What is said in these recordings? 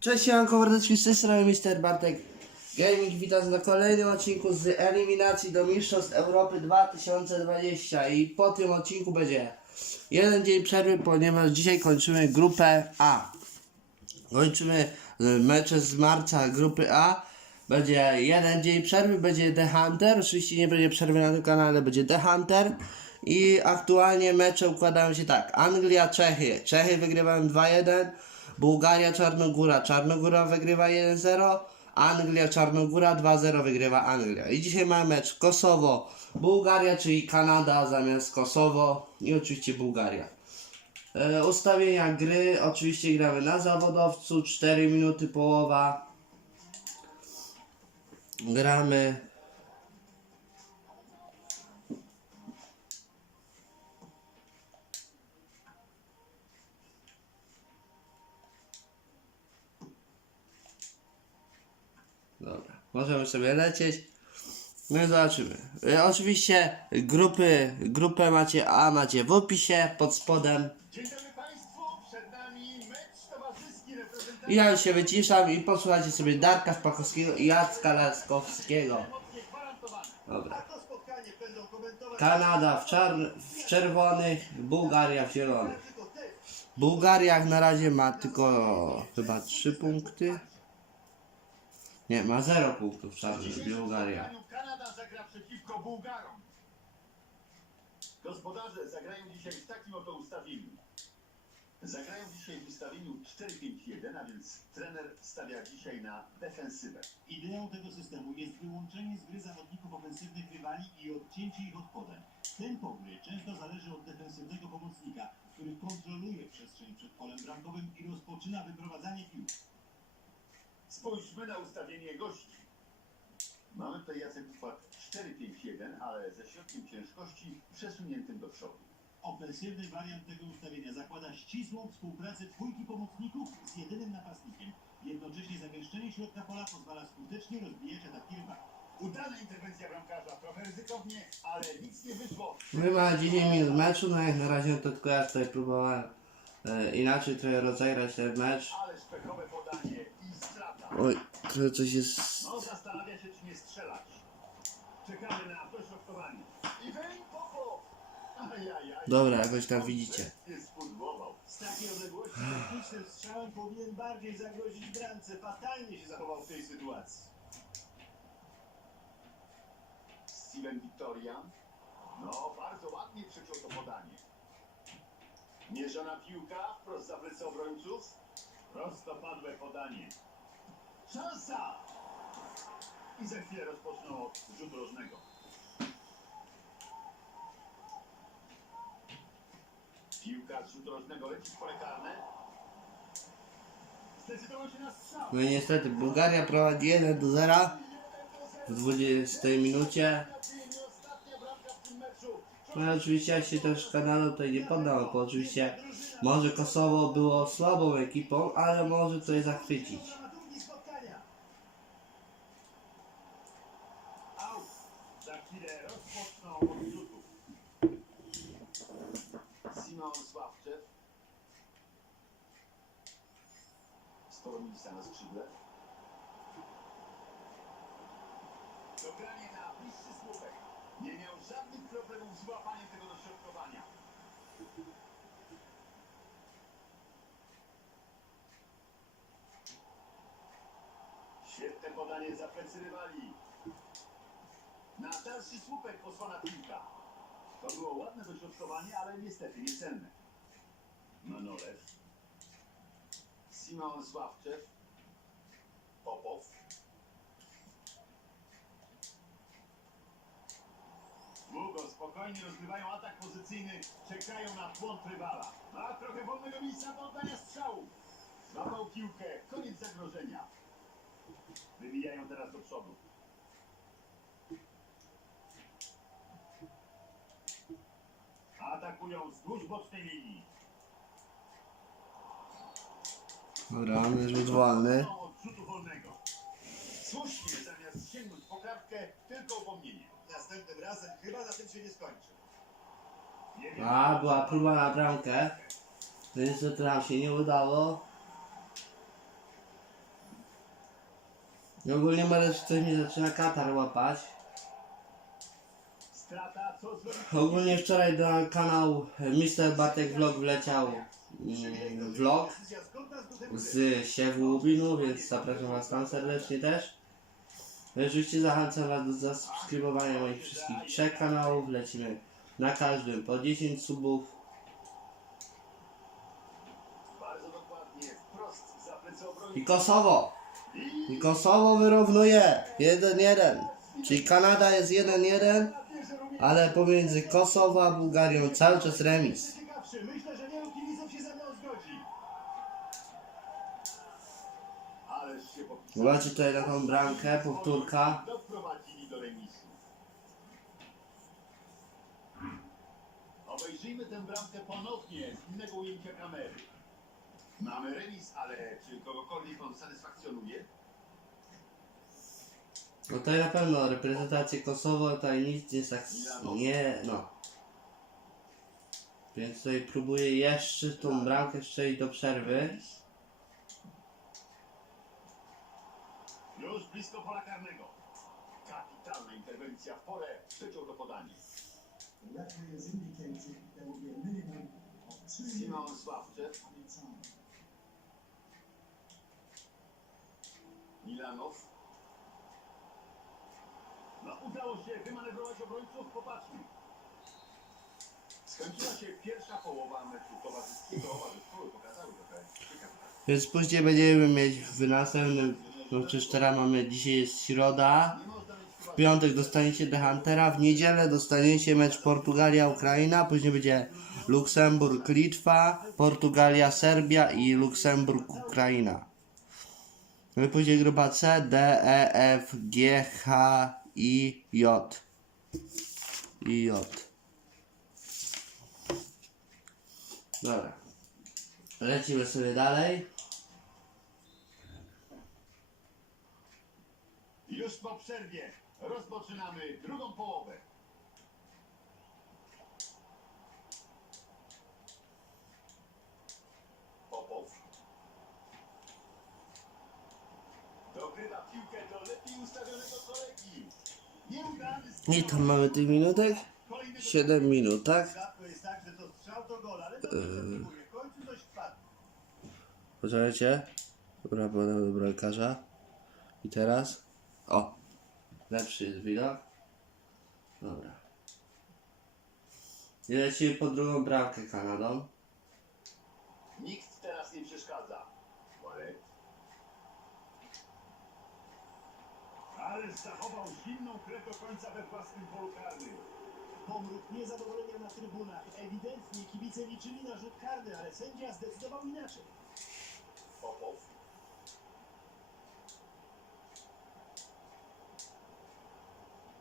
Cześć, Janko Wardeczki, z tej strony Mr. Bartek Gaming. Witam na kolejnym odcinku z eliminacji do Mistrzostw Europy 2020 i po tym odcinku będzie jeden dzień przerwy, ponieważ dzisiaj kończymy grupę A. Kończymy y, mecze z marca grupy A. Będzie jeden dzień przerwy, będzie The Hunter. Oczywiście nie będzie przerwy na tym kanale, będzie The Hunter. I aktualnie mecze układają się tak. Anglia, Czechy. Czechy wygrywają 2-1. Bułgaria, Czarnogóra. Czarnogóra wygrywa 1-0. Anglia, Czarnogóra 2-0 wygrywa Anglia. I dzisiaj mamy mecz Kosowo, Bułgaria, czyli Kanada zamiast Kosowo i oczywiście Bułgaria. E, ustawienia gry, oczywiście gramy na zawodowcu, 4 minuty połowa. Gramy. Dobra, możemy sobie lecieć. No i zobaczymy. E, oczywiście grupy, grupę macie A macie w opisie pod spodem. Dobry Państwu, przed nami mecz towarzyski reprezentacji Ja już się wyciszam i posłuchajcie sobie Darka Szpakowskiego i Jacka Laskowskiego. gwarantowane. Dobra. A to spotkanie będą komentować Kanada w, czar- w czerwonych, Bułgaria w zielonych. tylko Bułgaria jak na razie ma tylko chyba 3 punkty. Nie, ma 0 punktów czarnych Bułgaria. Kanada zagra przeciwko Bułgarom. Gospodarze zagrają dzisiaj w takim oto ustawieniu. Zagrają dzisiaj w ustawieniu 4-5-1, a więc trener stawia dzisiaj na defensywę. Ideą tego systemu jest wyłączenie z gry zawodników ofensywnych rywali i odcięcie ich od podań. Tempo gry często zależy od defensywnego pomocnika, który kontroluje przestrzeń przed polem bramkowym i rozpoczyna wyprowadzanie piłki. Spójrzmy na ustawienie gości. Mamy tutaj Jacek układ 4-5-1, ale ze środkiem ciężkości przesuniętym do przodu. Ofensywny wariant tego ustawienia zakłada ścisłą współpracę dwójki pomocników z jedynym napastnikiem. Jednocześnie zagęszczenie środka pola pozwala skutecznie rozbijać ataki rywali. Udana interwencja bramkarza, trochę ryzykownie, ale nic nie wyszło. My mamy 10 minut meczu, no jak na razie to tylko ja tutaj próbowałem e, inaczej trochę rozegrać ten mecz. Ale szpechowe strata. Oj, trochę coś jest... No, zastanawia się, czy nie strzelać. Czekamy na dośrodkowanie. I wyjść Popo! Ajajaj. Dobra, jakoś tam widzicie. Z takiej odległości technicznym strzałem powinien bardziej zagrozić bramce. Fatalnie się zachował w tej sytuacji. Steven Victoria. No, bardzo ładnie przeciął to podanie. Mierzona piłka, wprost za plecy obrońców. Prostopadłe podanie. Szansa! I za chwilę rozpoczną od rzutu rożnego. Piłka z rzutu rożnego leci w pole karne. Zdecydował się na strzał. No i niestety Bułgaria prowadzi 1 do 0 w 20 minucie. No i oczywiście ja się też Kanadą tutaj nie poddam, bo oczywiście może Kosowo było słabą ekipą, ale może tutaj zachwycić. Dramaturgii spotkania. Out. Za chwilę rozpoczną od rzutu. Simon Sławczew. Stolomisa na skrzydle. Dogranie na bliższy słupek. Nie miał żadnych problemów z łapaniem tego dośrodkowania. Świetne podanie za plecy rywali. Na dalszy słupek posłana piłka. To było ładne dośrodkowanie, ale niestety niecenne. Manolew. Simon Sławczew. Popow. Długo, spokojnie rozgrywają atak pozycyjny. Czekają na błąd rywala. Ma trochę wolnego miejsca do oddania strzału. Złapał piłkę. Koniec zagrożenia. Wymijają teraz do przodu. Atakują wzdłuż bocznej linii. Dobra, rzut wolny. Od rzutu wolnego. Słusznie, zamiast sięgnąć po kartkę, tylko upomnienie. Następnym razem chyba na tym się nie skończy. Nie A, była próba na bramkę. No niestety nam się nie udało. I ogólnie może coś mi zaczyna katar łapać. Ogólnie wczoraj na kanał Mr. Bartek Vlog wleciał mm, vlog z siewu Lubinu, więc zapraszam Was tam serdecznie też. Oczywiście zachęcam Was do zasubskrybowania moich wszystkich trzech kanałów. Lecimy na każdym po 10 subów. I. Kosowo! I Kosowo wyrównuje 1-1. Czyli Kanada jest 1-1, ale pomiędzy Kosowo a Bułgarią cały czas remis. Myślę, że wielu kibiców się ze mną zgodzi. Zobaczcie tutaj na tą bramkę, powtórka. Doprowadzili do remisu. Obejrzyjmy tę bramkę ponownie z innego ujęcia kamery. Mamy remis, ale czy kogokolwiek on satysfakcjonuje? No tutaj na pewno reprezentację Kosowo tutaj nic nie tak nie no. Więc tutaj próbuję jeszcze tą bramkę strzelić do przerwy. Już blisko pola karnego. Kapitalna interwencja w porę. Przeciął to podanie. referee has indicated No, udało się wymanewrować obrońców. Popatrzmy. Skończyła się pierwsza połowa meczu towarzyskiego. Oba zespoły pokazały trochę ciekawe. Więc później będziemy mieć w następnym, no przecież teraz mamy, dzisiaj jest środa. Chyba W piątek dostaniecie The Huntera, w niedzielę dostaniecie mecz Portugalia-Ukraina, później będzie Luksemburg-Litwa, Portugalia-Serbia i Luksemburg-Ukraina. No i później grupa C, D, E, F, G, H, I, J. I J. Dobra. Lecimy sobie dalej. Już po przerwie rozpoczynamy drugą połowę. Popow. Dogrywa piłkę do lepiej ustawionego kolegi. I tam mamy tych minutek? Kolejny 7 minut, tak? Yy... Poczekajcie. Dobra, podam do bramkarza. I teraz. O! Lepszy jest widok. Dobra. I lecimy po drugą bramkę Kanadą. Nikt teraz nie przeszkadza. Walek. Ale zachował zimną krew do końca we własnym polu karnym. Pomruk niezadowolenia na trybunach. Ewidentnie kibice liczyli na rzut karny, ale sędzia zdecydował inaczej. Popow.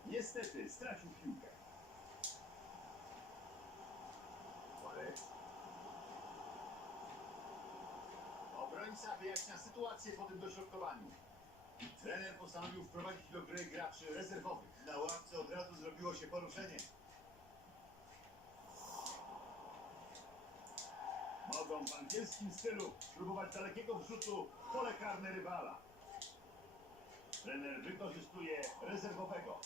Niestety stracił piłkę. Walek. Obrońca wyjaśnia sytuację po tym dośrodkowaniu. Trener postanowił wprowadzić do gry graczy rezerwowych. Na ławce od razu zrobiło się poruszenie. Mogą w angielskim stylu próbować dalekiego wrzutu w pole karne rywala. Trener wykorzystuje rezerwowego.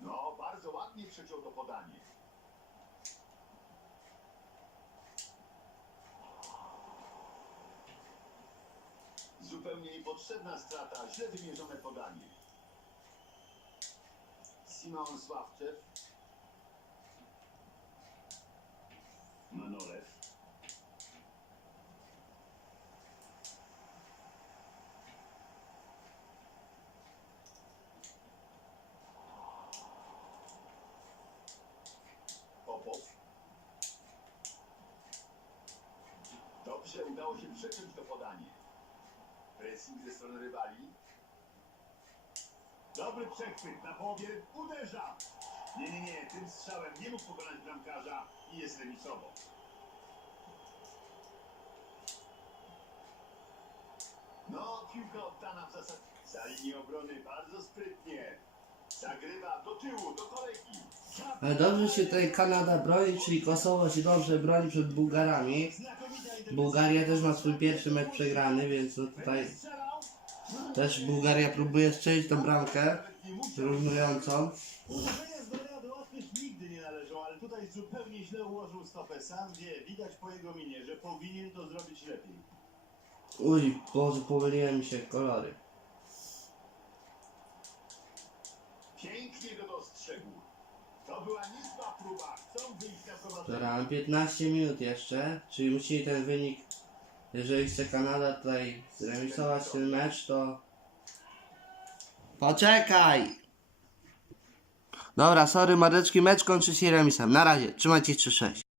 No, bardzo ładnie przeciął to podanie. Zupełnie niepotrzebna strata, źle wymierzone podanie. Simon Sławczew. Manolew. Popow. Dobrze udało się przeciąć to podanie. Pressing ze strony rywali. Dobry przechwyt na połowie. Uderza! Nie, nie, nie. Tym strzałem nie mógł pokonać bramkarza i jest remisowo. No, piłka oddana w zasadzie. Za linię obrony bardzo sprytnie. Ale dobrze się tutaj Kanada broni, czyli Kosowo się dobrze broni przed Bułgarami. Bułgaria też ma swój pierwszy mecz przegrany, więc no tutaj też Bułgaria próbuje strzelić tą bramkę tutaj zupełnie źle ułożył stopę. Sam widać po jego minie, że powinien to zrobić lepiej. Uj, Boże, pomyliły mi się kolory. Pięknie go dostrzegł. To była niezła próba. Chcą wyjść na prowadzenie. Dobra, mamy 15 minut jeszcze, czyli musieli ten wynik, jeżeli chce Kanada tutaj zremisować ten mecz, to... Poczekaj! Dobra, sorry Madeczki, mecz kończy się remisem. Na razie, trzymajcie 3-6.